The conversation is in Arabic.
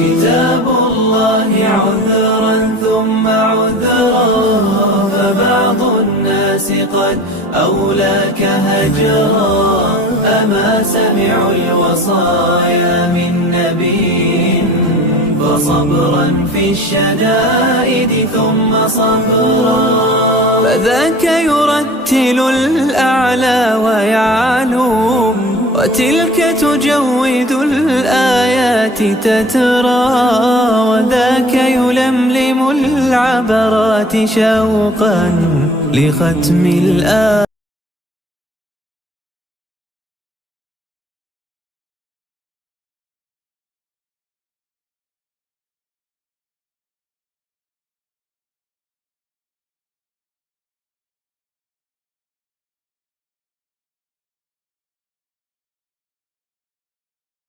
كتاب الله عذرا ثم عذرا، فبعض الناس قد أولاك هجرا. أما سمعوا الوصايا من نبي، فصبرا في الشدائد ثم صبرا. فذاك يرتل الأعلى ويعلو، وتلك تجود الآيات تترى. وذاك يلملم العبرات شوقا لختم الآيات.